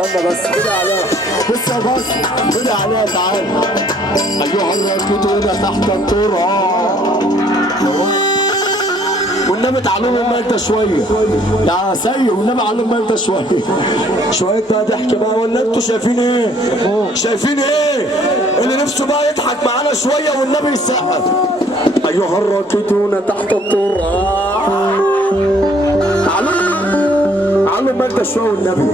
استنى بس كده عليها، لسه بس كده عليها. تعال ايها الراكدون تحت التراب، والنبي تعلمهم انت شويه يا سيد، والنبي علمهم انت شويه بقى ضحك بقى. ولا انتوا شايفين ايه؟ شايفين ايه؟ اللي نفسه بقى يضحك معانا شويه والنبي يسقف. ايها الراكدون تحت التراب، علم انت شويه والنبي،